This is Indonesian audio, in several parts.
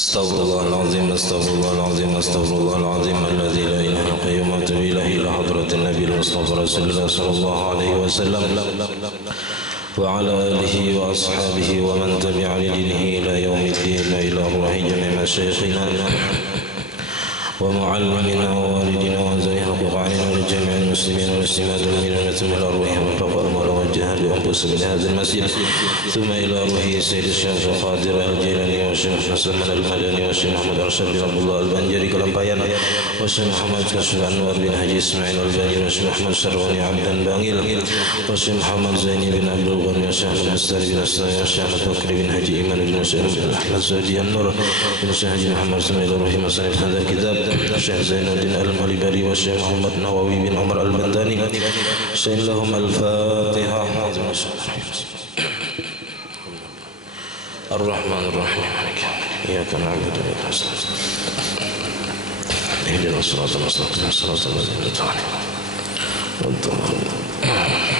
Astaghfirullahaladzim, astaghfirullahaladzim, astaghfirullahaladzim alladzi la ilaha illa qayyum wa atubu ilaihi ila hadratin nabiyil mustafa rasulullah sallallahu alaihi wasallam wa ala alihi wa ashabihi wa man tabi'a li dinihi ila yaumiddin ila ruhi jami' masyayikhina wa mu'allimina wa walidina wa zawihil qa'ina wa jami'il muslimin wal muslimat wal mu'minat ila ruhihim wa faqama wa jahad wa anfusihim min hadzal masjid thumma ila ruhi sayyid syekh qadir al-jilani wa syekh hasan al-madani wa syekh muhammad arsyad bin abdullah al-banjari kalampayan wa syekh muhammad kashf anwar bin haji ismail al-banjari wa syekh muhammad sarwani abdan bangil wa syekh muhammad zaini bin abdul ghani wa syekh mustari bin asnani wa syekh bakri bin haji iman bin syekh ahmad zadi an-nur bin syekh haji muhammad samail rahimah sanif hadzal kitab Syekh Zainuddin Al-Malibari wa Syekh Muhammad Nawawi bin Umar Al-Bandani. Syekh lahum al-Fatihah. Ar-Rahman Ar-Rahim. Iyyaka na'budu wa iyyaka nasta'in. Ihdinas siratal mustaqim. Siratal ladzina an'amta 'alaihim.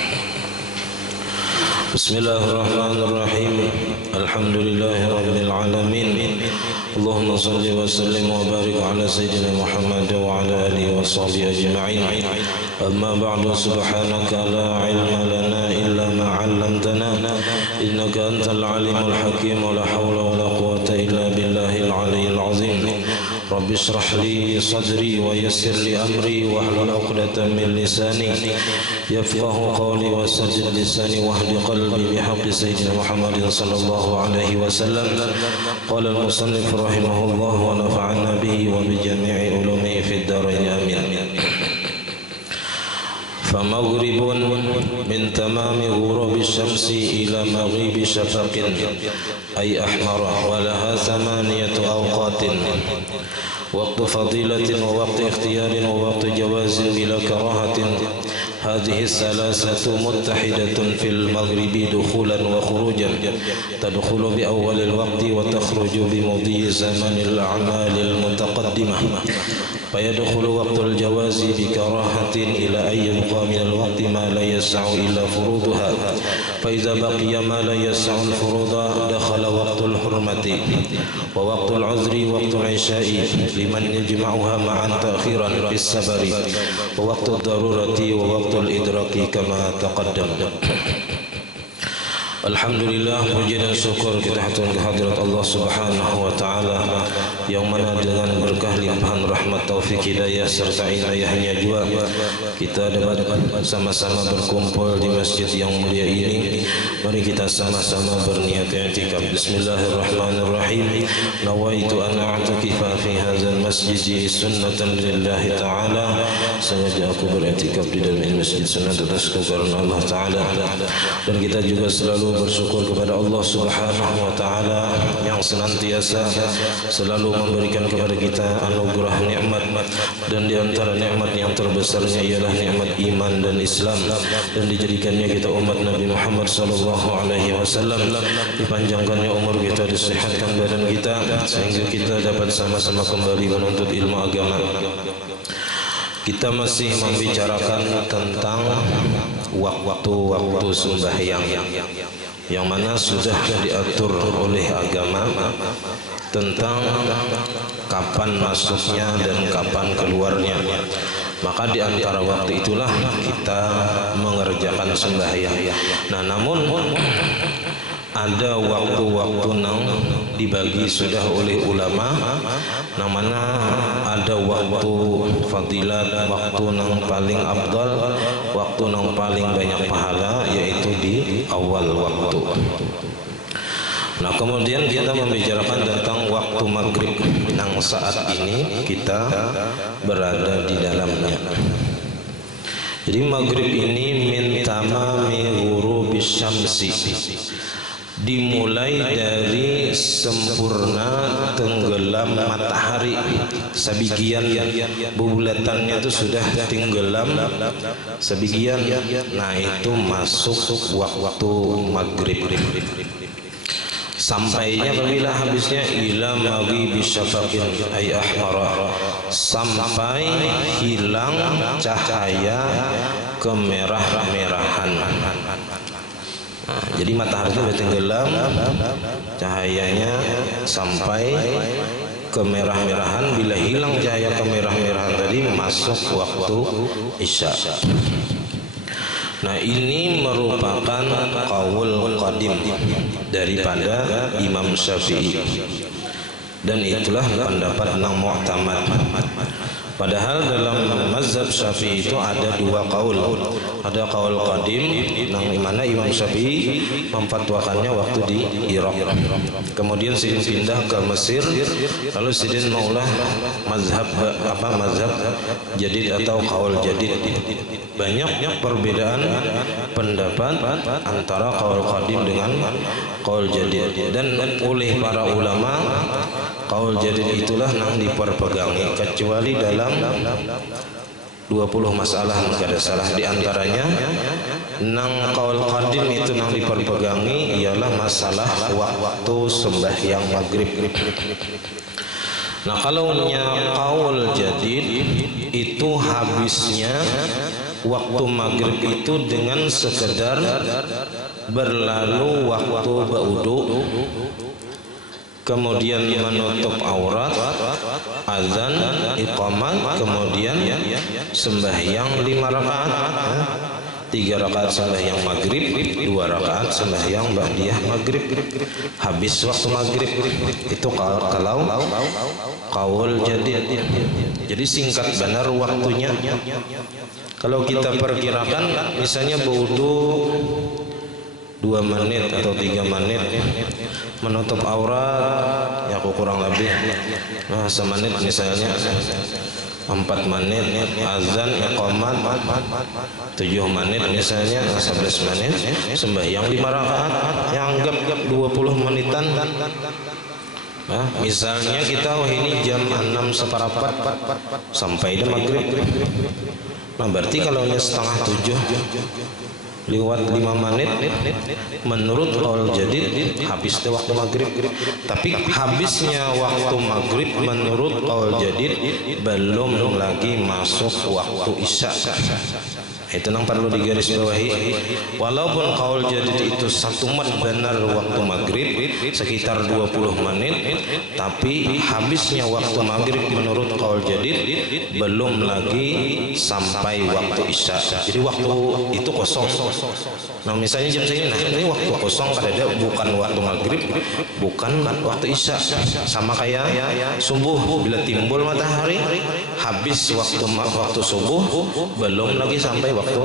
Bismillahirrahmanirrahim. Alhamdulillahi rabbil alamin. Allahumma salli wa sallim wa barik ala sayyidina Muhammad wa ala alihi wa sahbihi ajma'in. Amma ba'du, subhanaka la ilma lana illa ma 'allamtana innaka antal alimul hakim wa la hawla wa la quwwata illa billahil aliyyil azim. Rabbi shrah li sadri wa yassir li amri wa hlul 'uqdatam min lisani yafqahu qawli wa saddid lisani wahdi qalbi bihaqqi sayyidina Muhammadin sallallahu alaihi wasallam. Qala al-musannif rahimahullah wa nafa'ana bihi wa bi jami'i ulumihi fid dharain amin. فمغرب من تمام غروب الشمس إلى مغيب شفق أي أحمر ولها 8 أوقات وقت فضيلة ووقت اختيار ووقت جواز بلا كراهة هذه الثلاثة متحدة في المغرب دخولا وخروجا تدخل بأول الوقت وتخرج بمضي زمن الأعمال المتقدمة فيدخل وقت الجواز بكراهة إلى أن يبقى من الوقت ما لا يسع إلا فروضها فإذا بقي ما لا يسع الفروض دخل وقت الحرمة ووقت العذر وقت العشاء لمن يجمعها معا تأخيرا في السفر ووقت الضرورة ووقت الإدراك كما تقدم. Alhamdulillah, puji dan syukur kita haturkan kehadirat Allah Subhanahu wa taala yang mana dengan berkah limpahan rahmat taufik hidayah serta inayahnya juga kita dapat sama-sama berkumpul di masjid yang mulia ini. Mari kita sama-sama berniat i'tikaf. Bismillahirrahmanirrahim. Nawaitu an a'takifa fi hadzal masjid sunnatan lillahi ta'ala. Sengaja aku beriktikaf di dalam masjid sunnah atas karena Allah taala, dan kita juga selalu bersyukur kepada Allah Subhanahu wa taala yang senantiasa selalu memberikan kepada kita anugerah nikmat, dan di antara nikmat yang terbesarnya ialah nikmat iman dan Islam, dan dijadikannya kita umat Nabi Muhammad sallallahu alaihi wasallam, dipanjangkannya umur kita, disehatkan badan kita sehingga kita dapat sama-sama kembali menuntut ilmu agama. Kita masih membicarakan tentang waktu-waktu sembahyang yang mana sudah diatur oleh agama tentang kapan masuknya dan kapan keluarnya. Maka di antara waktu itulah kita mengerjakan sembahyang. Nah, namun ada waktu-waktu yang dibagi sudah oleh ulama, namanya ada waktu fadilat, waktu yang paling afdal, waktu yang paling banyak pahala, yaitu di awal waktu. Nah, kemudian kita membicarakan tentang waktu maghrib yang saat ini kita berada di dalamnya. Jadi maghrib ini min tamami ghurubis syamsi, dimulai dari sempurna tenggelam matahari. Sebagian bulatannya itu sudah tenggelam sebagian. Nah, itu masuk waktu maghrib. Sampainya apabila habisnya ila maghibi syafaqin ay ahmara, sampai hilang cahaya kemerah-merahan. Jadi matahari itu tenggelam, cahayanya sampai kemerah-merahan. Bila hilang cahaya kemerah-merahan tadi, masuk waktu isya. Nah, ini merupakan qaul qadim daripada Imam Syafi'i, dan itulah pendapat yang mu'tamad. Padahal dalam mazhab Syafi'i itu ada dua qaul. Ada qaul qadim yang mana Imam Syafi'i memfatwakannya waktu di Irak. Kemudian sidin pindah ke Mesir, lalu sidin maulah mazhab jadid atau qaul jadid. Banyak perbedaan pendapat antara qaul qadim dengan qaul jadid, dan oleh para ulama qaul jadid itulah yang diperpegangi, kecuali dalam 20 masalah enggak ada salah. Di antaranya nang qaul qadim itu nang diperpegangi ialah masalah waktu sembahyang maghrib. Nah, kalau qaul jadid itu habisnya waktu maghrib itu dengan sekedar berlalu waktu berwudu, kemudian menutup aurat, azan, iqamah, kemudian sembahyang 5 rakaat, 3 rakaat sembahyang maghrib, 2 rakaat sembahyang ba'diyah maghrib. Habis waktu maghrib. Itu kalau qaul jadid. Jadi singkat benar waktunya. Kalau kita perkirakan misalnya berwudu 2 menit atau 3 menit, menutup aurat ya kurang lebih semenit, misalnya 4 menit, azan iqamat 7 menit, misalnya 11 menit, sembahyang 5 rakaat, yang anggap 20 menitan. Misalnya kita ini jam 6:15 sampai maghrib. Nah, berarti kalau setengah 7 lewat 5 menit menurut qaul jadid habis waktu maghrib. Tapi habisnya waktu maghrib menurut qaul jadid belum lagi masuk waktu isya. Itu yang perlu digarisbawahi. Walaupun qaul jadid itu satu mat benar waktu maghrib sekitar 20 menit, tapi habisnya waktu maghrib menurut qaul jadid belum lagi sampai waktu isya. Jadi waktu itu kosong. Nah, misalnya jam segini, nah ini waktu kosong kadang bukan waktu maghrib, bukan waktu isya. Sama kayak subuh, bila timbul matahari habis waktu subuh belum lagi sampai waktu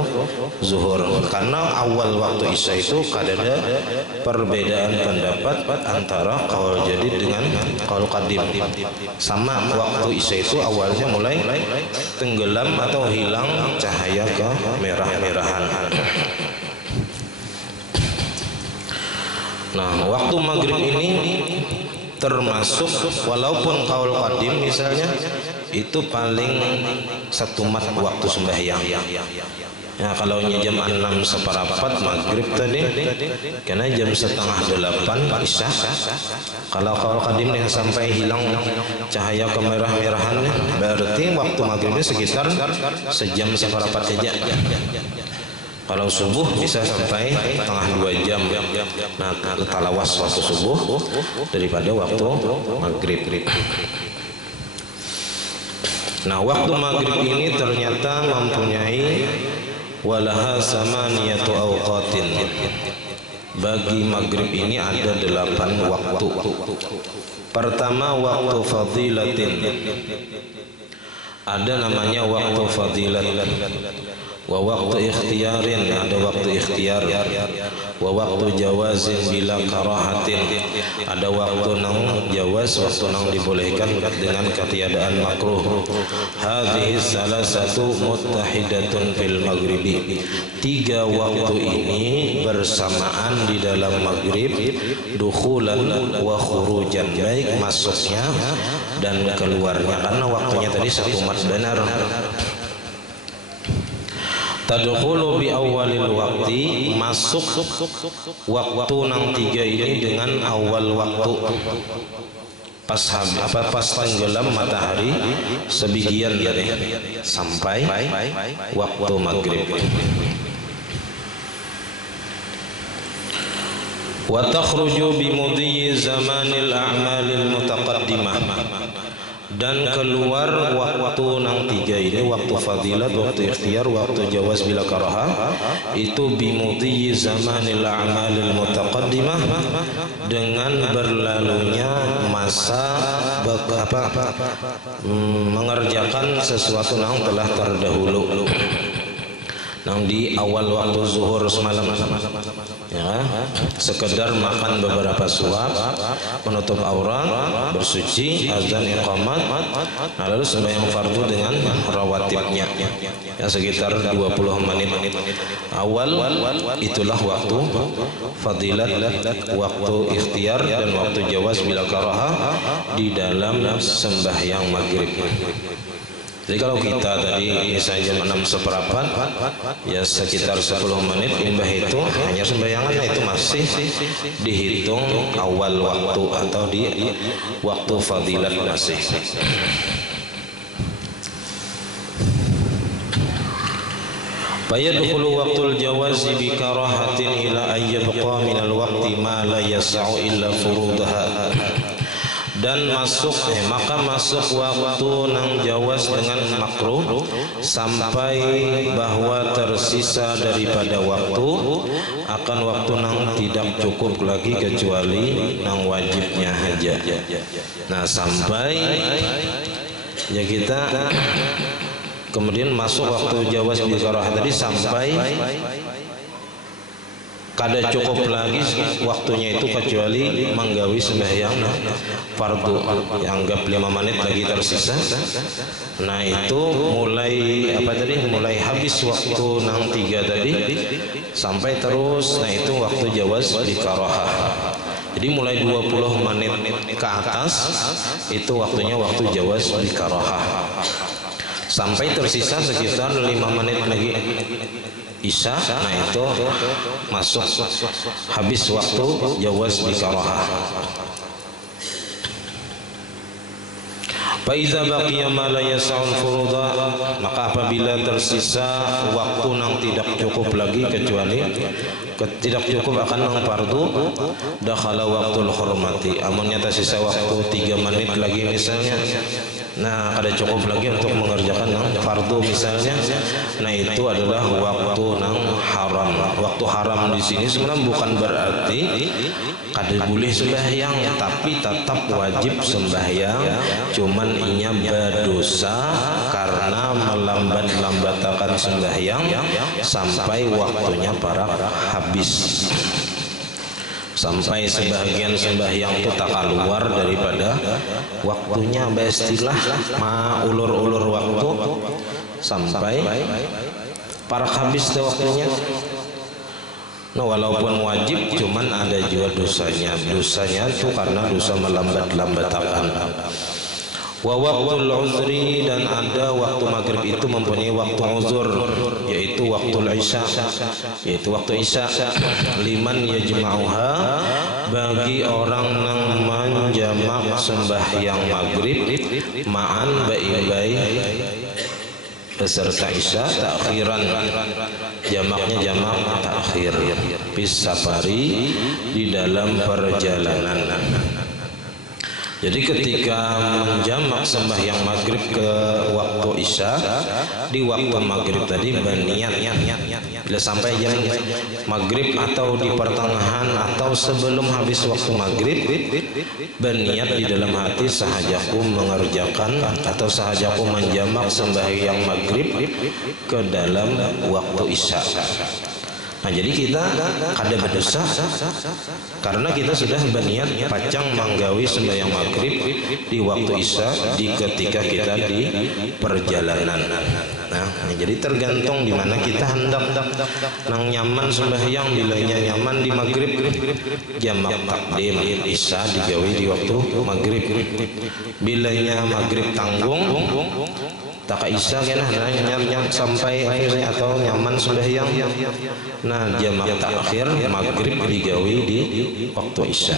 zuhur, karena awal waktu isya itu ada perbedaan pendapat antara qaul jadid dengan qaul qadim. Sama waktu isya itu awalnya mulai tenggelam atau hilang cahaya kemerah-merahan. Nah, waktu maghrib ini termasuk, walaupun qaul qadim misalnya itu paling 1 mat waktu sembahyang. Ya, kalau jam 6:15 maghrib tadi, karena jam 7:30 isya. Kalau qaul qadim yang sampai hilang cahaya kemerah-merahan, berarti waktu maghribnya sekitar sejam seperempat saja. Kalau subuh bisa sampai setengah 2 jam. Nah, talawas waktu subuh daripada waktu maghrib. Nah, waktu maghrib ini ternyata mempunyai walaha samaniyatu awqatin. Bagi maghrib ini ada 8 waktu. Pertama, waktu fadilatin. Ada namanya waktu fadilat. Wa waktu ikhtiyarin, ada waktu ikhtiar. Wa waktu jawazin bila karahatin, ada waktu nang jawaz, waktu nang dibolehkan dengan ketiadaan makruh. Hadhihi salasatu muttahidatun fil maghribi. 3 waktu ini bersamaan di dalam maghrib, dukhulan wa khurujan, baik masuknya dan keluarnya, karena waktunya tadi 1 mat benar. Tadkhulu bi awalil waqti, masuk waktu nang 3 ini dengan awal waktu. Pas tenggelam matahari sebagian dari sampai waktu maghrib. wa takhruju bi mudhi zamanil a'malil mutaqaddimah, dan keluar waktu nang tiga ini, waktu fadilat, waktu ikhtiar, waktu jawaz bila karaha, itu bimudhi zamanil a'malil mutaqaddimah, dengan berlalunya masa mengerjakan sesuatu nang telah terdahulu, nang di awal waktu zuhur semalam, ya, sekedar makan beberapa suap, menutup aurat, bersuci, azan, iqamat, nah lalu sembahyang fardu dengan rawatibnya, ya, sekitar 20 menit awal. Itulah waktu fadilat, waktu ikhtiar, dan waktu jawaz bila karaha di dalam sembahyang maghrib. Jadi kalau kita tadi misalnya jam 6:15, ya sekitar 10 menit imbah itu hanya sembahyangan, itu masih dihitung awal waktu atau di waktu fadilat masih. Fayadkhulu waqtul jawazi bi karahatin ila ayyabqa minal waqti ma la yas'u illa furudaha, dan maka masuk waktu nang jawaz dengan makruh sampai bahwa tersisa daripada waktu akan waktu nang tidak cukup lagi kecuali nang wajibnya saja. Nah, sampai ya kita kemudian masuk waktu jawaz bi karaha tadi sampai kada cukup lagi waktunya itu kecuali menggawi sembahyang fardu, anggap 5 menit lagi tersisa. Nah itu mulai mulai habis waktu nang 3 tadi sampai terus, nah itu waktu jawaz di karaha. Jadi mulai 20 menit ke atas itu waktunya waktu jawaz di karaha, sampai tersisa sekitar 5 menit lagi isya, nah itu masuk habis waktu jawaz bi karaha. Fa iza baqiya ma la yas'ul furuda, maka apabila tersisa waktu nang tidak cukup lagi kecuali tidak cukup akan nang fardu, dakhala waqtul hurmati, amunnya tersisa waktu 3 menit lagi misalnya, nah ada cukup lagi untuk mengerjakan nang fardu misalnya, nah itu adalah waktu nang haram. Waktu haram di sini sebenarnya bukan berarti kada boleh sembahyang, tapi tetap wajib sembahyang, cuman inya berdosa karena melambat-lambatakan sembahyang sampai waktunya para habis, sampai sebagian sembahyang itu tak keluar daripada waktunya, istilah ulur-ulur waktu sampai para habis ke waktunya. Nah walaupun wajib, cuman ada juga dosanya itu karena dosa melambat-lambatakan. Wa waqtul uzri, dan ada waktu maghrib itu mempunyai waktu uzur, yaitu waktu isya, yaitu waktu isya. Liman yajma'uha, bagi orang yang menjamak sembahyang maghrib ma'an ba'i beserta isya takhiran, jamaknya jamak takhir, bis safari, di dalam perjalanan. Jadi ketika menjamak sembahyang maghrib ke waktu isya, di waktu maghrib tadi berniat, bila sampai jam maghrib atau di pertengahan atau sebelum habis waktu maghrib, berniat di dalam hati sahajaku mengerjakan atau sahajaku menjamak sembahyang maghrib ke dalam waktu isya. Nah jadi kita kada berdosa karena kita sudah berniat pacang manggawi sembahyang maghrib di waktu isya di ketika kita di perjalanan. Nah jadi tergantung di mana kita hendak nang nyaman sembahyang. Bilanya nyaman di maghrib, jamak takdim isya digawi di waktu maghrib. Bilanya maghrib tanggung, tak isya kena nyam sampai akhirnya atau nyaman sembahyang, nah jamak takhir maghrib digawi di waktu isya.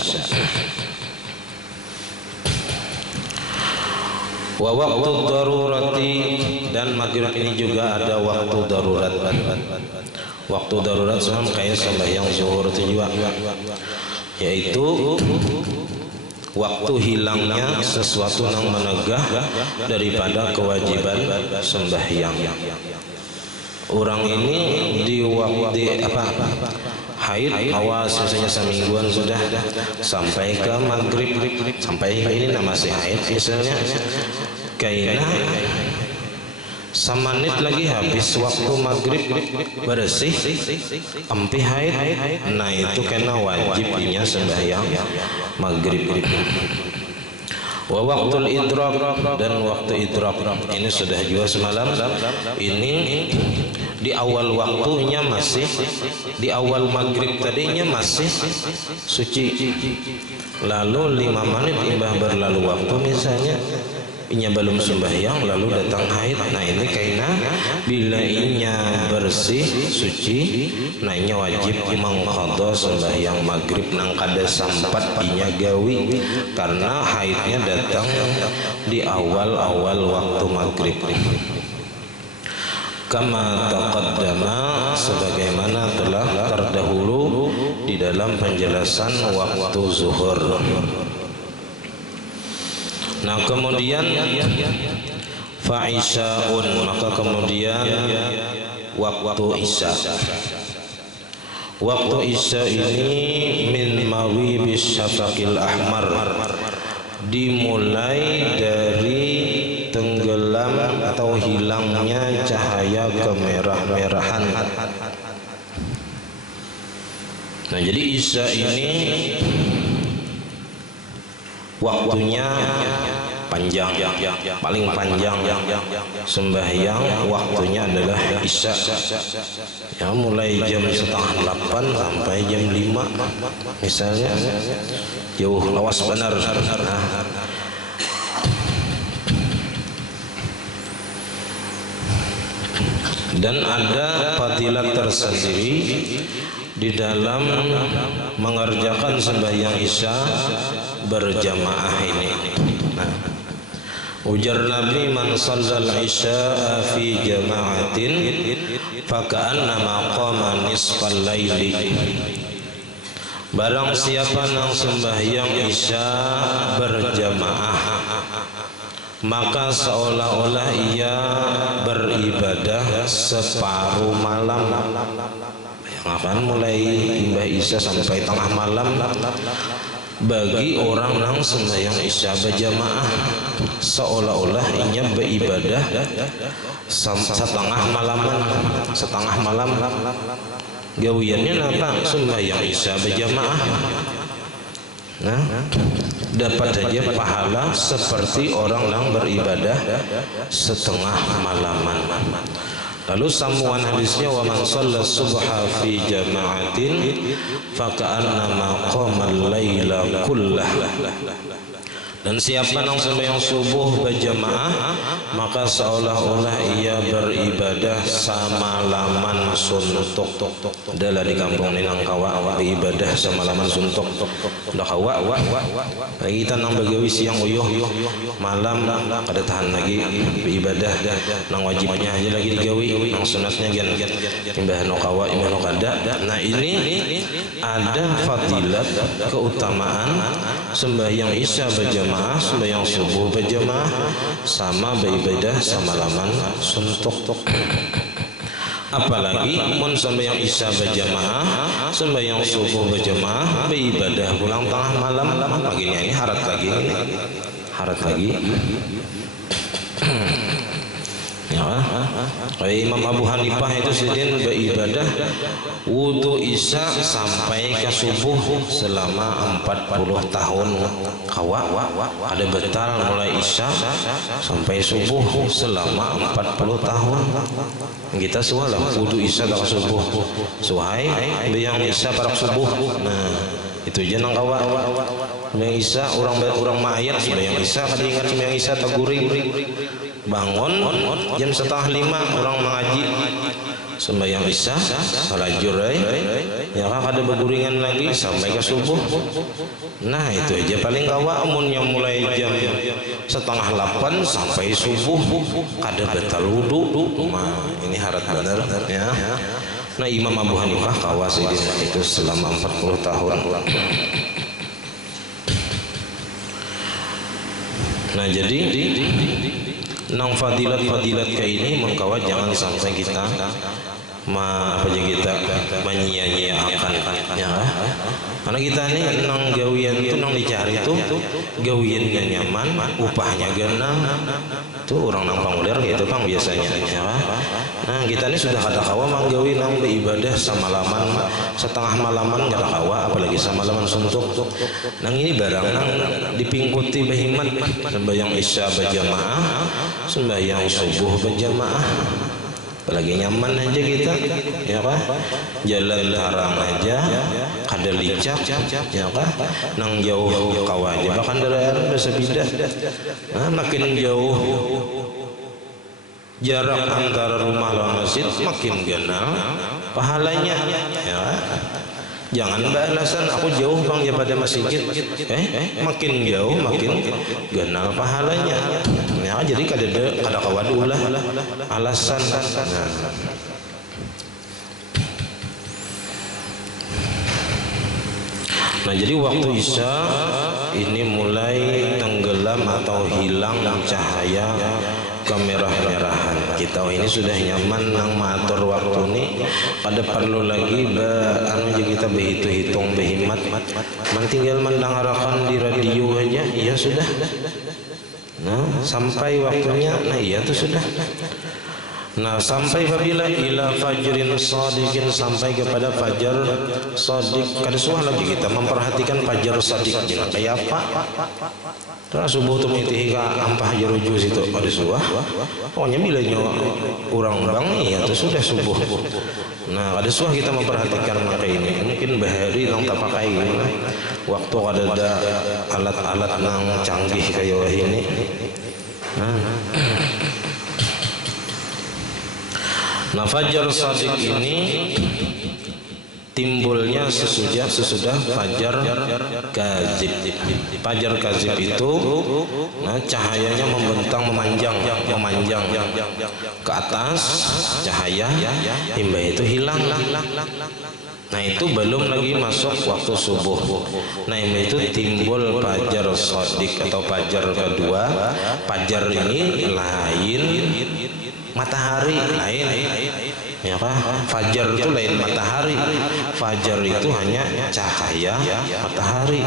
Wa waktu darurati, dan maghrib ini juga ada waktu darurat. Waktu darurat sama kayak sembahyang zuhur itu juga. yaitu waktu hilangnya sesuatu yang menegah daripada kewajiban sembahyang. Orang ini di waktu haid awas misalnya semingguan sudah sampai ke maghrib, sampai ini masih haid misalnya, kayaknya semenit lagi habis waktu maghrib bersih ampi haid, nah itu kena wajibnya sembahyang maghrib. Wa waktul idrak, dan waktu idrak ini sudah juga semalam. Ini di awal waktunya masih, di awal maghrib tadinya masih suci, lalu 5 menit imbah berlalu waktu misalnya inya belum sembahyang lalu datang haid, nah ini kaina bila inya bersih suci, nah inya wajib mengqadha sembahyang maghrib nang kada sampat inya gawi karena haidnya datang di awal-awal waktu maghrib. Kama taqaddama, sebagaimana telah terdahulu di dalam penjelasan waktu zuhur. Nah kemudian fa'isyaun, maka kemudian waktu isya. Waktu isya ini min mawibis syafaqil ahmar, dimulai dari tenggelam atau hilangnya cahaya kemerah-merahan. Nah jadi isya ini waktunya panjang, paling panjang sembahyang waktunya adalah isya, ya mulai jam 7:30 sampai jam 5 misalnya, jauh lawas benar. Dan ada fadilat tersendiri di dalam mengerjakan sembahyang isya berjamaah ini. Nah, ujar Nabi, man shallal isya fi jama'atin faka'annama qama nisfal laili. Barang siapa yang sembahyang isya berjamaah, maka seolah-olah ia beribadah separuh malam. Yang akan mulai imbah isya sampai tengah malam bagi orang yang sembahyang isya berjamaah, seolah-olah ia beribadah setengah malam. Gawiannya apa? Sembahyang isya berjamaah. Nah, dapat saja pahala seperti orang yang beribadah setengah malaman. Lalu sambungan hadisnya, wa man shalla subha fi jama'atin faka'annama qama al-laila kullah. Dan siapa yang sembahyang subuh berjamaah, maka seolah-olah ia beribadah samalaman suntuk. Adalah di kampung Ninang Kawa beribadah samalaman suntuk. Udah kawa, bagi kita nang bagawi siang uyuh malam kada tahan lagi beribadah, nang wajibnya aja lagi digawi, nang sunatnya gen imbah no kawa imbah no kada. Nah ini ada fadilat keutamaan sembahyang isya berjamaah, sembahyang subuh berjamaah, sama beribadah samalaman suntuk. Apalagi mun sembahyang isya berjamaah, sembahyang subuh berjamaah, beribadah pulang tengah malam, begini ini harat lagi. Ya, Imam Abu Hanifah itu sedin beribadah wudu isya sampai ke subuh selama 40 tahun kawa. Ada betal mulai isya sampai subuh selama 40 tahun. Kita sualah wudu isya ke subuh, suhai yang isya para subuh. Nah, itu aja nang kawa. Sembahyang isya orang mayat sembahyang isya kada ingat sembahyang isya taguring. Bangun jam 4:30 orang mengaji sembahyang isya salajur ya kan kada beguringan lagi sampai ke subuh. Nah itu aja paling kawa mun yang mulai jam 7:30 sampai subuh kada batal wudu. Nah ini harat benar ya. Nah Imam Abu Hanifah kawas itu selama 40 tahun. Nah jadi nang fadilat-fadilat kayak ini mengkawat jangan sampai kita menyia-nyiakan ya. Karena kita ini nang gawian itu nang dicari itu gawiannya nyaman, upahnya genang. Tuh orang nang pangulir gitu Kang biasanya ya. Nah kita ini sudah kada kawa manggawi nang beribadah samalaman setengah malaman kada kawa apalagi samalaman suntuk. Nang ini barang nang dipingkuti behimat sembahyang isya berjamaah, sembahyang subuh berjamaah. Apalagi nyaman aja kita ya kan, jalan larang aja kada licak ya kan, nang jauh kawa aja bahkan daraan bersepeda. Nah makin jauh jarak antara rumah lawan masjid makin genal pahalanya ya. Jangan beralasan aku jauh Bang ya pada masjid. Makin jauh makin genal pahalanya. Ya, jadi kada kawadulah alasan. Nah, jadi waktu Isya ini mulai tenggelam atau hilang cahaya kemerah-merahan. Kita ini sudah nyaman nang matur waktu ini, kada perlu lagi kita berhitung berhimat. Tinggal mendengarkan di radio aja, iya sudah. Nah, sampai waktunya, nah iya itu sudah. Nah, sampai apabila ila fajrin shadiqin, sampai kepada fajar shadiq. Kada suah lagi kita memperhatikan fajar shadiq kayak apa. Terus subuh tu miti ka ampah jaruju situ kada suah. Pokoknya bila urang bang iya itu sudah subuh. Nah, kada suah kita memperhatikan maka ini. Mungkin bahari nang tak pakai gini. Waktu ada alat-alat nang canggih kayak ini. Nah, fajar shadiq ini timbulnya sesudah fajar kazib. Fajar kazib itu nah cahayanya membentang memanjang ke atas, cahaya hingga itu hilang. Nah itu belum lagi masuk waktu subuh. Nah itu timbul fajar shadiq atau fajar kedua. Fajar ini lain matahari, lain ya kan? Fajar itu lain matahari. Fajar itu hanya cahaya matahari.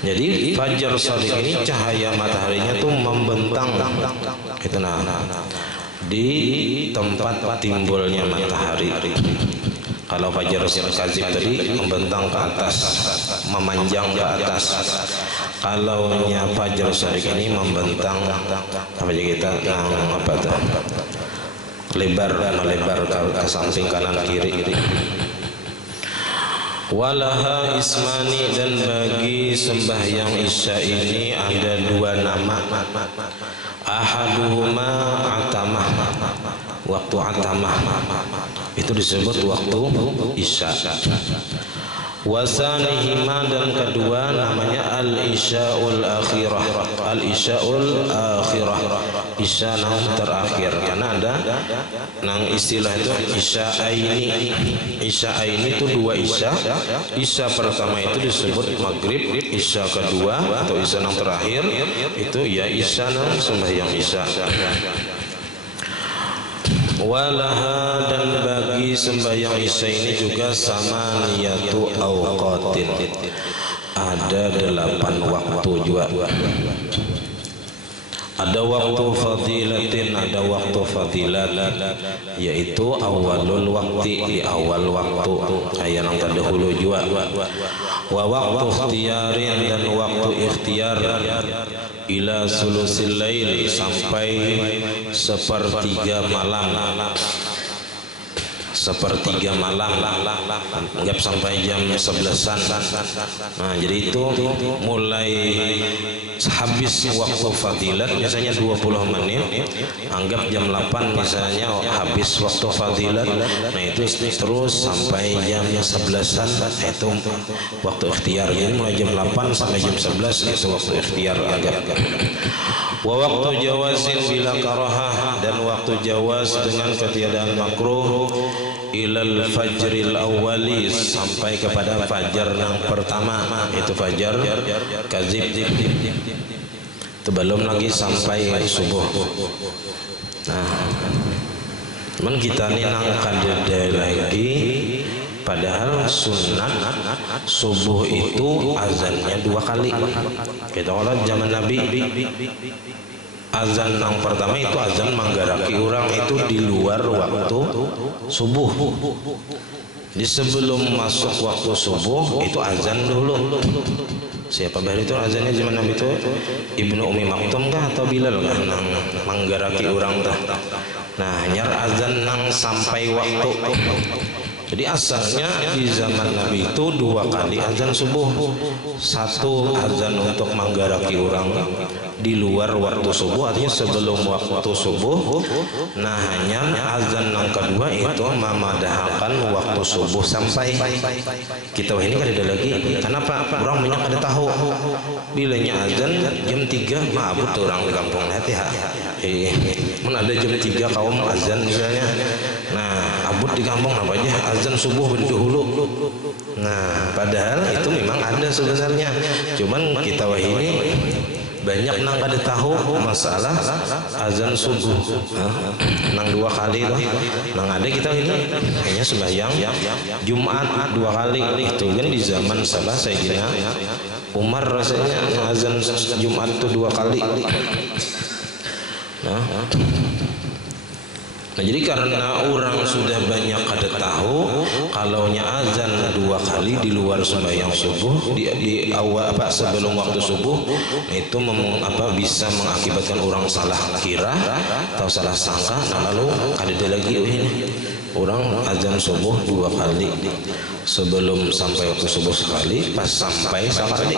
Jadi fajar shadiq ini cahaya mataharinya tuh membentang itu nah di tempat timbulnya matahari. Kalau fajar kazib tadi membentang ke atas, memanjang ke atas. Kalau nya fajar shadiq ini membentang apa aja kita apa tuh? Melebar ke samping kanan kiri. Walaha ismani, dan bagi sembahyang isya ini ada dua nama. Ahaduhuma atamah, waktu atamah itu disebut waktu isya. Wasanihima, dan kedua namanya al-isya'ul akhirah. Al-isya'ul akhirah, isya nang terakhir. Karena ada nang istilah itu isya'aini. Isya'aini itu dua isya. Isya pertama itu disebut maghrib, isya kedua atau isya nang terakhir itu ya isya nang sembahyang isya. Walaha, dan bagi sembahyang isya ini juga sama niyatu awqatin, ada 8 waktu juga. Ada waktu fadilatin, ada waktu fadilat, yaitu awalul waktu, di awal waktu kayak yang terdahulu juga. Wa waktu ikhtiarin, dan waktu ikhtiar ila sulusil lail, sampai sepertiga malam. Sepertiga malam, anggap sampai jam 11-an. Nah, jadi itu mulai habis waktu fadilat misalnya 20 menit, anggap jam 8 misalnya habis waktu fadilat. Nah, itu terus sampai jam 11-an itu waktu ikhtiar. Jadi mulai jam 8 sampai jam 11 itu waktu ikhtiar agak. Wa waktu jawazin bila karahah, dan waktu jawaz dengan ketiadaan makruh ilal fajril awwali, sampai kepada fajar yang pertama, itu fajar kadzib. Itu belum lagi sampai subuh. Nah, cuman kita ini nang kadeda lagi, padahal sunat subuh itu azannya 2 kali. Kita kalau zaman Nabi, azan yang pertama itu azan manggaraki orang itu di luar waktu subuh. Di sebelum masuk waktu subuh itu azan dulu. Siapa bahari itu azannya zaman Nabi itu? Ibnu Umi Maktum kah atau Bilal kah nang manggaraki orang tah? Nah, nyar azan nang sampai waktu. Jadi asalnya di zaman Nabi itu 2 kali azan subuh. 1 azan untuk manggaraki orang di luar waktu subuh, artinya sebelum waktu subuh. Nah, hanya azan yang kedua itu memadahakan waktu subuh sampai. Kita ini kan ada lagi. Kenapa? Orang banyak ada tahu. Bilanya azan jam 3, maabut orang di kampung hati-hati. Mana ada jam 3 kaum azan misalnya. Nah, abut di kampung apa aja azan subuh berdahulu. Nah, padahal itu memang ada sebenarnya. Cuman kita ini banyak nang kada tahu masalah azan subuh. Nang 2 kali tuh. Nang ada kita ini hanya sembahyang Jumat 2 kali. Itu kan di zaman salah Sayyidina Umar rasanya azan Jumat itu 2 kali. Nah, jadi karena orang sudah banyak kada tahu kalaunya azan 2 kali di luar sembahyang subuh di awal sebelum waktu subuh, itu bisa mengakibatkan orang salah kira atau salah sangka. Nah, lalu ada lagi ini orang azan subuh 2 kali sebelum sampai waktu subuh sekali, pas sampai sekali.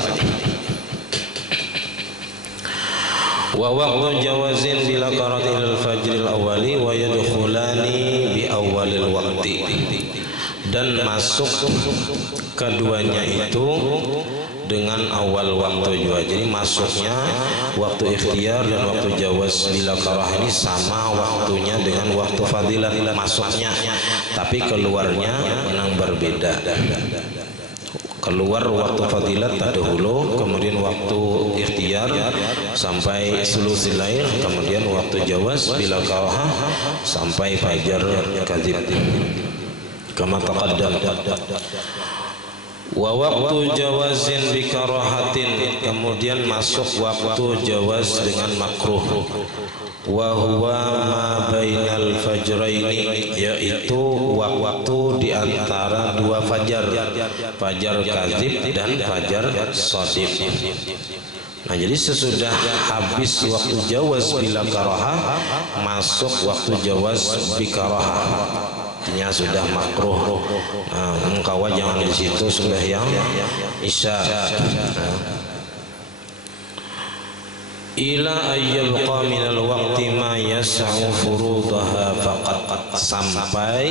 Wa waqtu jawazin bila qaratil fajril awali wa yadkhulani bi awalil waqti, dan masuk keduanya itu dengan awal waktu juga. Jadi masuknya waktu ikhtiar dan waktu jawaz bila qarah ini sama waktunya dengan waktu fadilah masuknya, tapi keluarnya yang berbeda. Keluar waktu fadilat tadahulu, kemudian waktu ikhtiar sampai sulusil lail, kemudian waktu jawaz bila qarah sampai fajar kadzib. Kama taqaddam. Wa waktu jawazin bi karahatin, kemudian masuk waktu jawaz dengan makruh. Wa huwa ma bainal fajraini, yaitu waktu di antara 2 fajar, fajar kadzib dan fajar shadiq. Nah, jadi sesudah habis waktu jawaz bila karaha, masuk waktu jawaz bi karaha, artinya sudah makruh. Nah, engkau jangan di situ sembahyang isya. Ila ayyabqa minal waqti ma yas'u furudaha faqat, sampai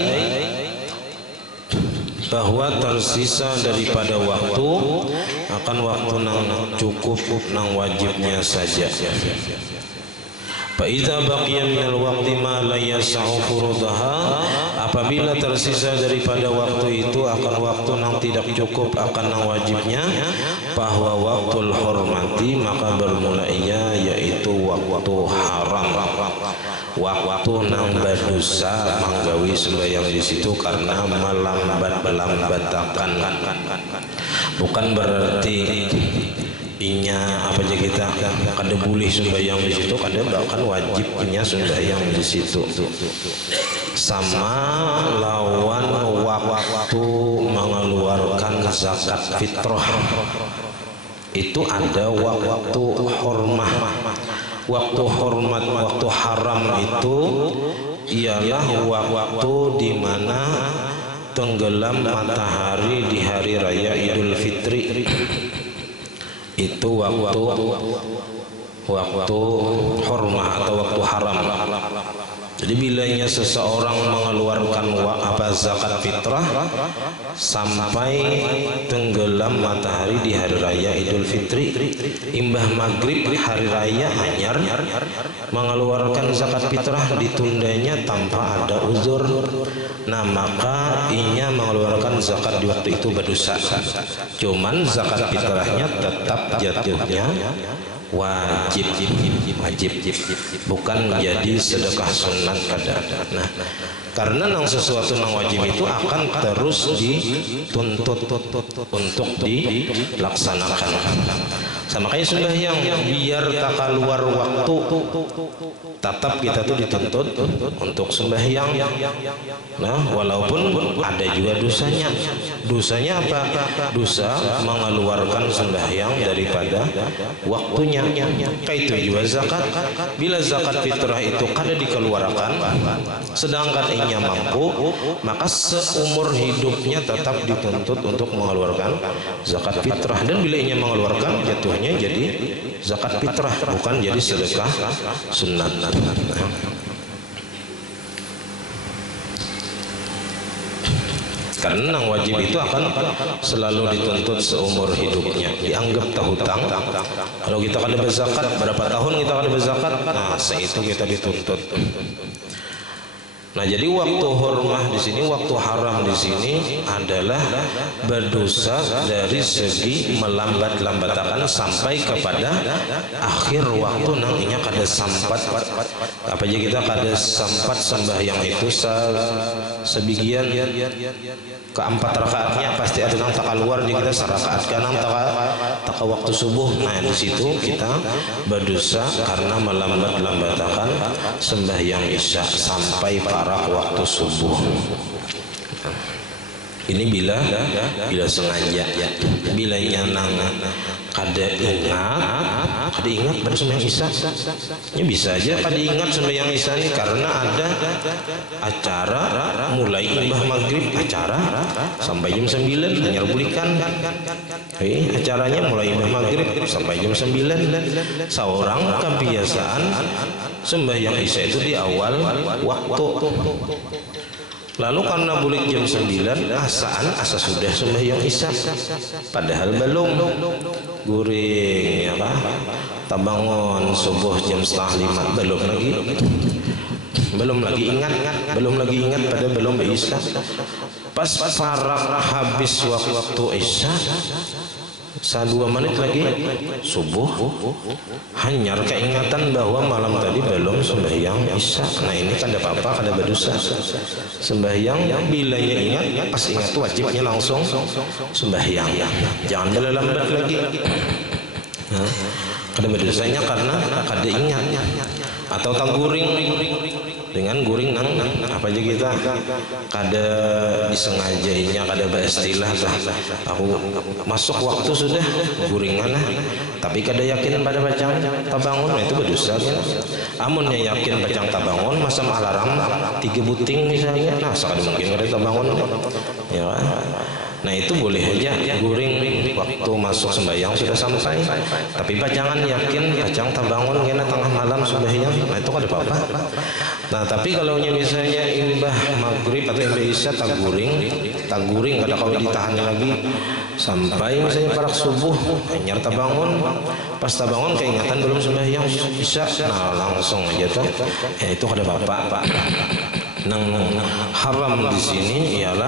bahwa tersisa daripada waktu akan waktu nang cukup nang wajibnya saja. Fa idza baqiya minal waqti ma la yas'u furudaha, apabila tersisa daripada waktu itu akan waktu yang tidak cukup akan yang wajibnya, bahwa waktul hormati, maka bermulainya yaitu waktu haram, waktu nang berdosa manggawi sembahyang di situ karena melambat-lambatakan. Bukan berarti inya apa aja kita kada boleh sembahyang di situ, kada bahkan wajibnya sembahyang di situ. Sama lawan waktu mengeluarkan zakat fitrah, itu ada waktu hormat. Waktu hormat, waktu haram itu ialah waktu di mana tenggelam matahari di hari raya Idul Fitri. Itu waktu hormat atau waktu haram. Jadi bilanya seseorang mengeluarkan zakat fitrah sampai tenggelam matahari di hari raya Idul Fitri, imbah maghrib hari raya anyar, mengeluarkan zakat fitrah ditundanya tanpa ada uzur, nah maka inya mengeluarkan zakat di waktu itu berdosa. Cuman zakat fitrahnya tetap jatuhnya wajib, bukan menjadi sedekah sunat kada. Nah, karena nang sesuatu nang wajib itu akan terus dituntut untuk dilaksanakan. Sama kayak sembahyang, biar tak keluar waktu, tetap kita tuh dituntut untuk sembahyang. Nah, walaupun ada juga dosanya. Dosanya apa? Dosa mengeluarkan sembahyang daripada waktunya. Kayak itu juga zakat. Bila zakat fitrah itu kada dikeluarkan, sedangkan inya mampu, maka seumur hidupnya tetap dituntut untuk mengeluarkan zakat fitrah. Dan bila inya mengeluarkan, jatuhnya jadi zakat fitrah, bukan jadi sedekah sunat. Karena yang wajib itu akan selalu dituntut seumur hidupnya, dianggap tahutang. Kalau kita kada berzakat, berapa tahun kita kada berzakat, nah seitu kita dituntut. Nah, jadi waktu hurmah di sini, waktu haram di sini adalah berdosa dari segi melambat-lambatakan sampai kepada akhir waktu nang inya kada sampat. Apa aja kita kada sampat sembahyang itu sebagian keempat rakaatnya pasti ada nang tak keluar di kita serakaat kan nang tak waktu subuh. Nah, di situ kita berdosa karena melambat-lambatakan sembahyang isya sampai waktu subuh. Ini bila sengaja, bila nyanang kada ingat pada sembahyang isya. Ini bisa aja kada ingat sembahyang isya ini karena ada acara mulai imbah maghrib, acara sampai jam 9 hanya bulikan. Acaranya mulai imbah maghrib sampai jam 9. Seorang kebiasaan sembahyang isya itu di awal waktu. Lalu karena bulik jam 9 asa sudah sembahyang isya, padahal belum. Guring ya Pak, tabangun subuh jam 4:30 belum lagi ingat pada belum isya. Pas farak habis waktu isya, 2 menit lagi subuh, hanyar keingatan bahwa malam tadi belum sembahyang isya. Nah, ini kan ada apa-apa, kada berdosa. Sembahyang bila ingat, pas ingat tuh wajibnya langsung sembahyang. Jangan lambat lagi. Kada berdosanya karena kada ingat atau tak guring. Dengan guring nang apa aja kita kada disengajainya, kada beristilah aku masuk waktu sudah guringan tapi kada yakin pada bacang tabangun, itu berdosa kan. Amunnya yakin bacang tabangun masam alarm 3 buting misalnya, nah sekali mungkin kada tabangun ya kan. Nah, itu boleh aja guring waktu masuk sembahyang sudah sampai, tapi jangan yakin bacang tabangun kena tengah malam sembahyang, nah itu kada apa-apa. Nah, tapi kalau misalnya imbah maghrib atau imbah isya tak guring kada kau ditahan lagi sampai misalnya parak subuh hanyar tabangun, pas tabangun keingatan belum sembahyang isya, nah langsung aja tuh itu kada apa-apa. Nang haram di sini ialah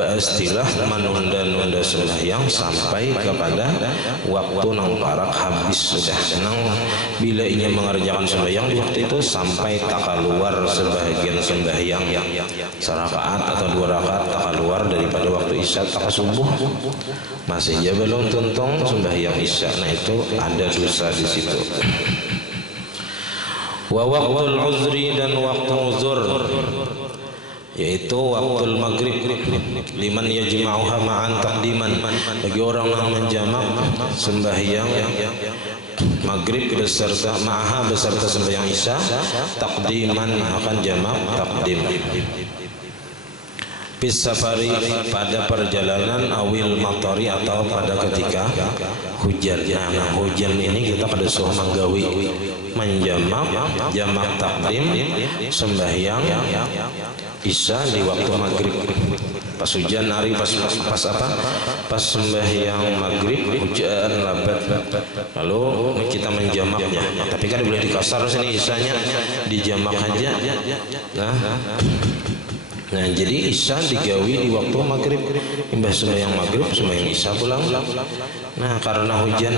beristilah menunda-nunda sembahyang sampai kepada waktu nang parak habis sudah. Nang bila ia mengerjakan sembahyang di waktu itu sampai tak keluar sebahagian sembahyang serakaat atau 2 rakaat tak keluar daripada waktu isya tak subuh, masih aja belum tuntung sembahyang isya. Nah, itu ada dosa di situ. Wa waqtul uzri, dan waktu uzur, yaitu waktu maghrib, liman yajma'uha ma'an taqdiman, bagi orang yang menjamak sembahyang maghrib beserta ma'aha beserta sembahyang isya, taqdiman akan jamak taqdim. Pisafari, pada perjalanan, awil matori, atau pada ketika hujan. Nah, hujan ini kita kada suah manggawi menjamak jamak takdim sembahyang isya di waktu maghrib. Pas hujan hari pas sembahyang maghrib hujan lebat, lalu kita menjamaknya. Tapi kan boleh dikasar sini isyanya dijamak aja. Nah jadi isya digawi di waktu maghrib, imbah sembahyang maghrib sembahyang isya pulang. Nah karena hujan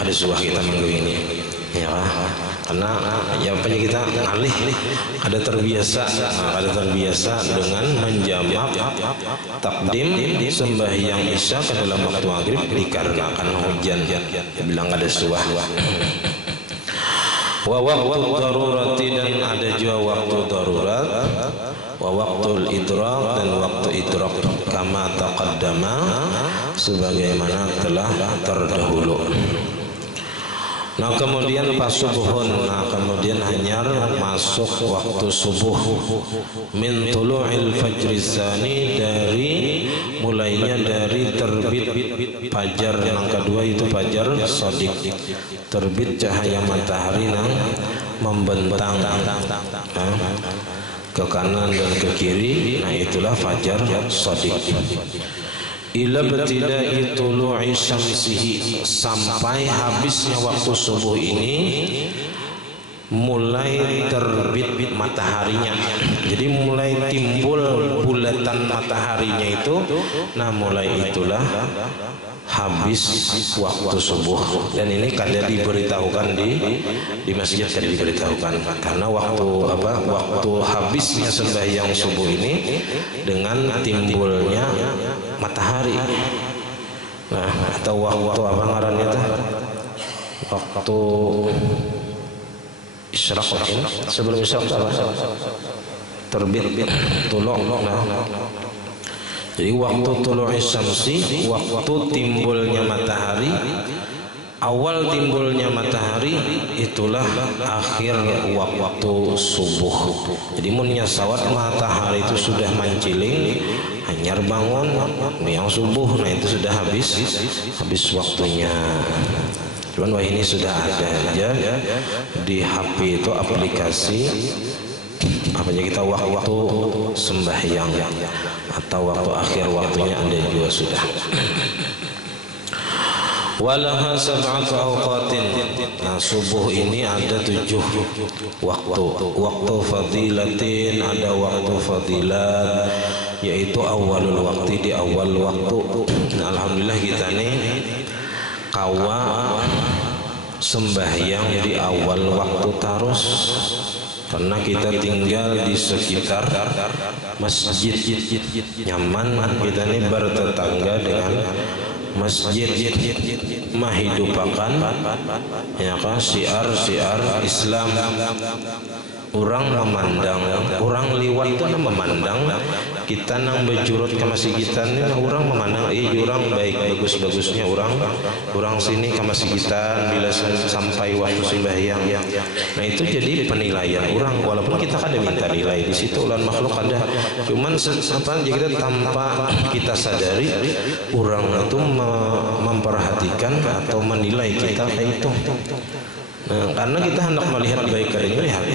ada suah kita minggu ini, ya karena ya apanya kita alih ada terbiasa dengan menjamak takdim sembahyang isya ke dalam waktu maghrib dikarenakan hujan, bilang ada suah. Wa waktu darurati, dan ada juga waktu darurat, wa waktu idrak, dan waktu idrak, kama taqaddama, sebagaimana telah terdahulu. Nah kemudian pas subuhun, nah kemudian hanyar masuk waktu subuh, min tulu'il fajri zani, dari mulainya dari terbit fajar yang kedua itu fajar shadiq, terbit cahaya matahari yang membentang ke kanan dan ke kiri, nah itulah fajar shadiq. Ila batida'i tulu'i syamsihi, sampai habisnya waktu subuh ini mulai terbit mataharinya. Jadi mulai timbul bulatan mataharinya itu, nah mulai itulah habis waktu subuh. Dan ini kada diberitahukan di masjid, kada diberitahukan karena waktu habisnya sembahyang subuh ini dengan timbulnya matahari. Nah atau waktu apa ngarannya tuh, waktu isyraq, sebelum isyraq terbit tuluk. Jadi waktu tulu'i syamsi, waktu timbulnya matahari, awal timbulnya matahari itulah akhir waktu subuh. Jadi munnya sawat matahari itu sudah menciling, hanyar bangun yang subuh, nah itu sudah habis waktunya. Cuman wah ini sudah ada aja di HP itu aplikasi apanya kita waktu sembahyang atau waktu akhir waktunya ada juga sudah. Walaha sab'atu awqatin, nah subuh ini ada 7 waktu fadilatin, ada waktu fadilat, yaitu awalul waktu, di awal waktu. Nah, alhamdulillah kita nih kawa sembahyang di awal waktu terus, karena kita tinggal di sekitar masjid, nyaman kita nih bertetangga dengan masjid, menghidupakan ya kan syiar Islam. Orang memandang, orang liwat itu memandang kita nang berjurut ke masjid kita ni, orang memandang orang baik bagus-bagusnya orang sini ke masjid kita bila sampai waktu sembahyang. Nah itu jadi penilaian orang, walaupun kita kan ada minta nilai di situ, ulan makhluk ada, cuman kita tanpa kita sadari orang itu memperhatikan atau menilai kita kayak itu. Nah, karena kita hendak melihat baiknya, lihat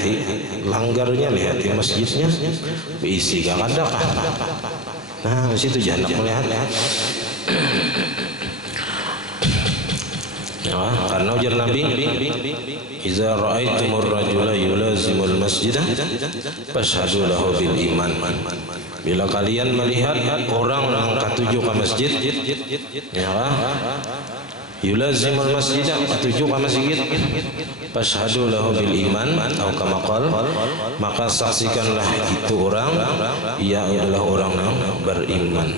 langgarnya, lihat masjidnya isi gak ada kah? Nah situ jangan hendak melihat ya. Karena ujar Nabi, "Iza ra'aitumur rajula yulazimul masjidah fashhadu lahu bil iman." Bila kalian melihat orang yang ketujuh ke masjid, ya yulazimul masjidah, ketujuh ke masjid, fashhadu lahu bil iman, atau kama qala, maka saksikanlah itu orang ia adalah orang yang beriman.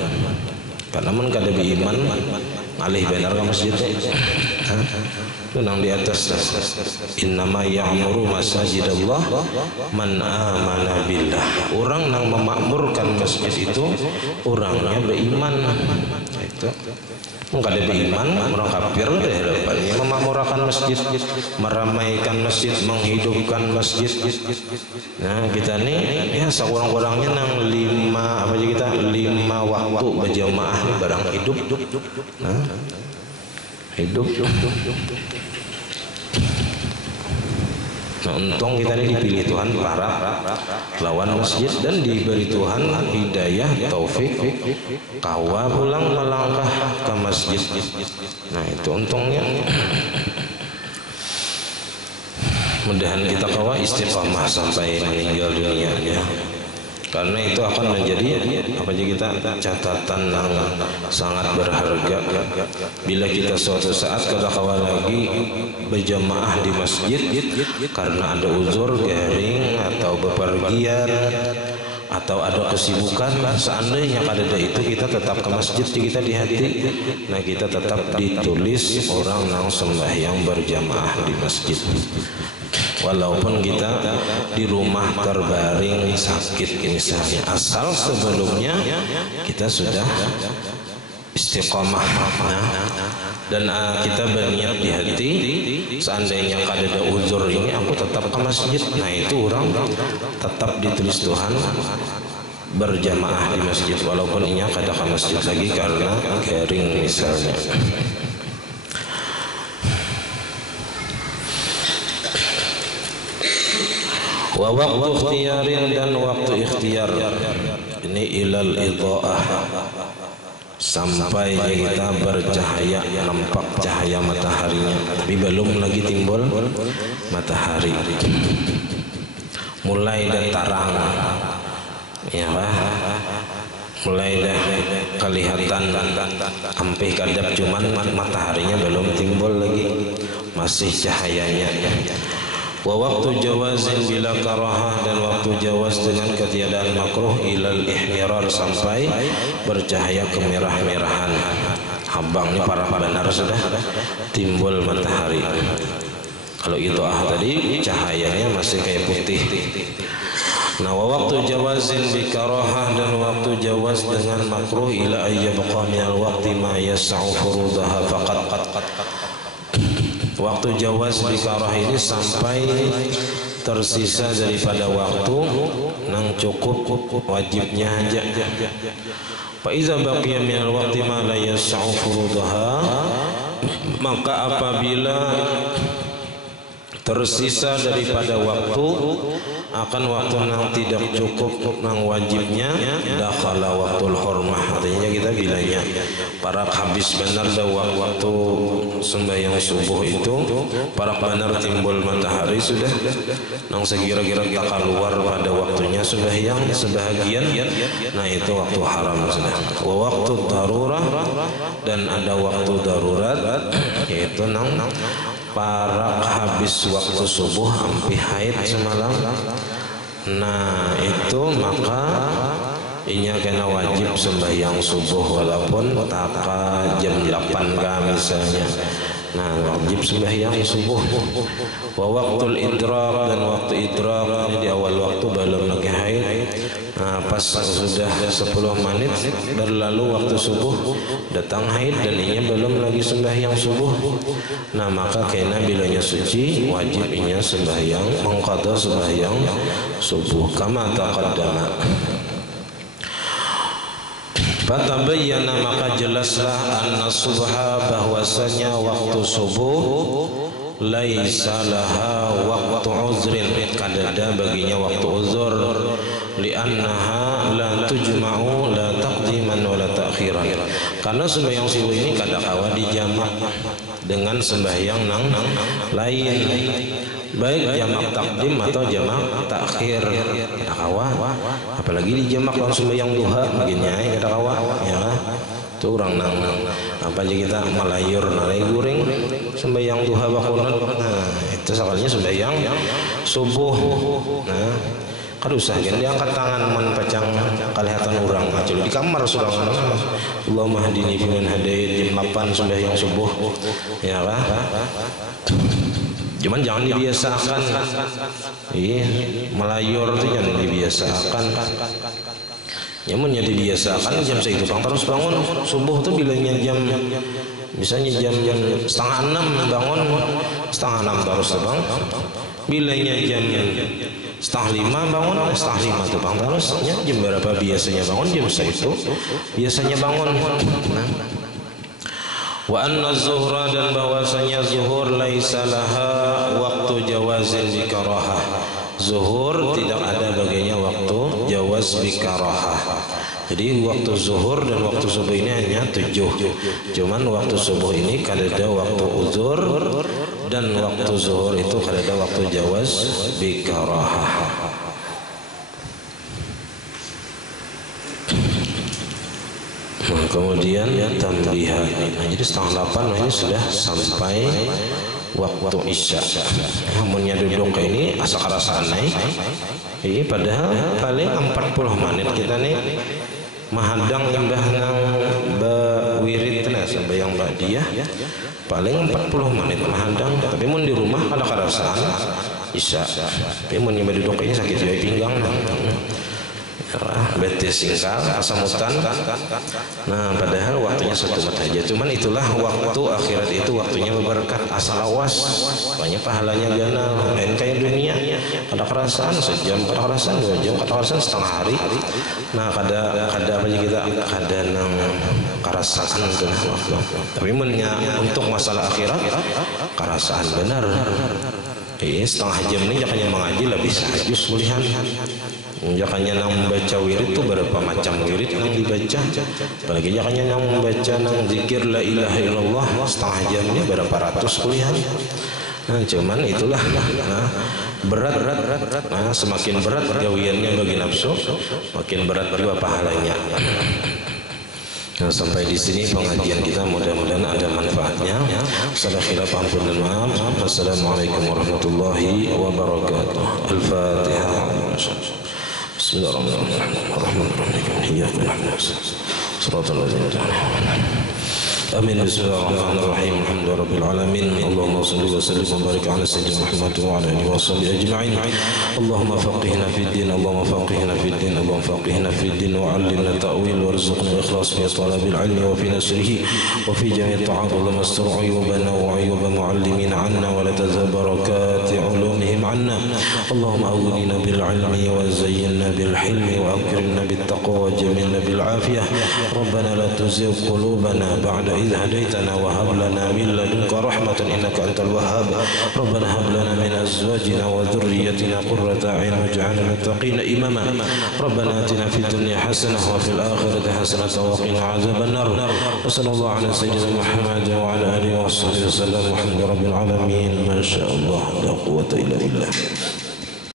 Karena mun kada beriman alih benar ke masjid itu nang di atas, innama ya'muru masajidallah man amana billah. Orang nang memakmurkan masjid itu orangnya beriman. Itu enggak ada beriman, orang kafir lah deh depannya memakmurkan masjid, meramaikan masjid, menghidupkan masjid. Nah kita nih ya sekurang-kurangnya nang 5 waktu berjamaah nih barang hidup. Nah, hidup. Nah, untung kita ini dipilih Tuhan para lawan masjid dan diberi Tuhan hidayah, taufik, kawa pulang melangkah ke masjid. Nah, itu untungnya. Mudahan kita kawa istiqamah sampai meninggal dunia ya. Karena itu akan menjadi apa aja kita catatan yang sangat berharga bila kita suatu saat kada kawa lagi berjamaah di masjid karena ada uzur garing atau bepergian atau ada kesibukan. Seandainya kada ada itu, kita tetap ke masjid kita di hati. Nah, kita tetap ditulis orang yang sembahyang berjamaah di masjid. Walaupun kita di rumah terbaring sakit misalnya, asal sebelumnya kita sudah istiqamah dan kita berniat di hati, seandainya ada uzur ini aku tetap ke masjid. Nah, itu orang tetap ditulis Tuhan berjamaah di masjid walaupun inya kada ke masjid lagi karena garing misalnya. Wa waktu ikhtiyarin, dan waktu ikhtiar ini ilal idha'ah, sampai kita bercahaya, nampak cahaya mataharinya tapi belum lagi timbul matahari, mulai dah tarang ya Pak, mulai dah kelihatan ampih kadap, cuman mataharinya belum timbul lagi, masih cahayanya. Wa waktu jawazin bila karahah, dan waktu jawaz dengan ketiadaan makruh ilal ihmirar, sampai bercahaya kemerah-merahan. Habang ini para benar sudah timbul matahari. Kalau itu tadi cahayanya masih kayak putih. Nah, wa waktu jawazin bi karahah, dan waktu jawaz dengan makruh ila ayyabqa minal waqti ma yas'u furudaha faqat. Waktu jawaz bikarah ini sampai tersisa daripada waktu nang cukup wajibnya aja. Fa iza baqiya minal waqti ma la yas'u furudaha, maka apabila tersisa daripada waktu akan waktu yang tidak cukup nang wajibnya, dakhala waktul hurmah, artinya kita bilanya para habis benar dah waktu sembahyang subuh itu, para benar timbul matahari sudah nang sekira-kira tak keluar pada waktunya sembahyang sebahagian, nah itu waktu haram sudah. Wa waktu darurah, dan ada waktu darurat, yaitu nang para habis waktu subuh hampir haid semalam. Nah, itu maka inya kena wajib sembahyang subuh walaupun taka jam 8 misalnya. Nah, wajib sembahyang subuh. Wa waktul idrak, dan waktu idrak ini di awal waktu belum lagi haid. Nah, pas sudah 10 menit berlalu waktu subuh, datang haid dan inya belum lagi sembahyang subuh. Nah, maka kena bilanya suci wajib inya sembahyang, mengqadha sembahyang subuh kama taqaddama. Fatabayyana, maka jelaslah anna subha, bahwasanya waktu subuh laisa laha waktu uzrin, kadada baginya waktu uzur, li'annaha la tujma'u la taqdiman wa la ta'khiran, karena sembahyang subuh ini kada kawa dijamak dengan sembahyang nang lain, baik jamak takdim atau jamak takhir, kada kawa. Apalagi dijamak lawan sembahyang duha begini ya, kada kawa ya. Itu orang nang apa aja kita melayur nalai guring sembahyang duha bakunat. Nah, itu sekalinya sembahyang subuh. Nah, kada usah kan diangkat tangan man pacang kalihatan orang aja di kamar sudah kan. Allahumma hadini fi man hadait, jam 8 sembahyang subuh ya lah. Cuman jangan dibiasakan. Iya, melayur itu jangan dibiasakan. Nyamunnya dibiasakan jam segitu bang terus bangun subuh tuh bilangnya jam, misalnya jam 5:30 bangun 5:30 terus tuh bang, bilangnya jam 4:30 bangun 4:30 tuh bang terus ya, jam berapa biasanya bangun jam segitu biasanya bangun. Nah, wa anna zuhra, dan bahwasanya zuhur laisa laha waktu jawaz jawazin bi karahah. Zuhur tidak ada baginya waktu jawaz bi karahah. Jadi waktu zuhur dan waktu subuh ini hanya 7. Cuman waktu subuh ini kadada waktu uzur dan waktu zuhur itu kadada waktu jawaz bi karahah. Nah, kemudian tambihan. Nah, jadi 7:30 ini sudah sampai waktu isya. Namunnya duduk ini asa-asaan naik. Ini padahal paling 40 menit kita nih mahadang imbah nang wirid teh sampai yang dia paling 40 menit mahadang. Tapi mun di rumah ada karasaan isya. Tapi mun imbah duduk ini sakit jauh pinggang. Betis singkal asamutan. Nah padahal waktunya 1 menit aja. Cuman itulah waktu akhirat itu waktunya berberkat asal awas. Banyak pahalanya ganal. Lain kayak dunia. Kada kerasaan sejam, kada kerasaan 2 jam, kada kerasaan setengah hari. Nah kada apa aja kita kada nang kerasaan itu waktu. Tapi untuk masalah akhirat kerasaan benar. Setengah jam ini jangan mengaji lah bisa jus kulihan. Jangannya nang membaca wirid itu berapa macam wirid yang dibaca. Apalagi jangannya nang membaca nang zikir la ilaha illallah setengah jam ini berapa ratus kuliah. Nah, cuman itulah berat. Nah, semakin berat gawiannya bagi nafsu, makin berat juga pahalanya. Nah, sampai di sini pengajian kita, mudah-mudahan ada manfaatnya. Salah khilaf ampun dan maaf. Wassalamualaikum warahmatullahi wabarakatuh. Al-Fatihah. Bismillahirrahmanirrahim. Amin. Bismillahirrahmanirrahim. Alhamdulillahirabbil alamin. Allahumma shalli wa sallim wa barik ala sayyidina Muhammad wa ala alihi washabihi ajma'in. Allahumma faqihna fid din, Allahumma faqihna fid din, Allahumma faqihna fid din wa 'allimna ta'wil warzuqna ikhlas fi talabil 'ilmi wa fi nasrihi wa fi jami' ta'at. Allahumma astur 'uyubana wa 'uyuba mu'allimina 'anna wa la tazhab barakati 'ulumihim 'anna. Allahumma awwilna bil 'ilmi wa zayyinna bil hilmi wa akrimna bit taqwa wa jamilna bil 'afiyah. Rabbana la tuzigh qulubana ba'da إذ هديتنا وهب لنا من لدنك رحمة إنك أنت الوهاب. ربنا هب لنا من أزواجنا وذريتنا قرة أعين واجعلنا للمتقين إماما. ربنا آتنا في الدنيا حسنة وفي الآخرة حسنة وقنا عذاب النار. وصلى الله على سيدنا محمد وعلى آله وصحبه وسلم. والحمد لله رب العالمين. ما شاء الله لا قوة إلا بالله.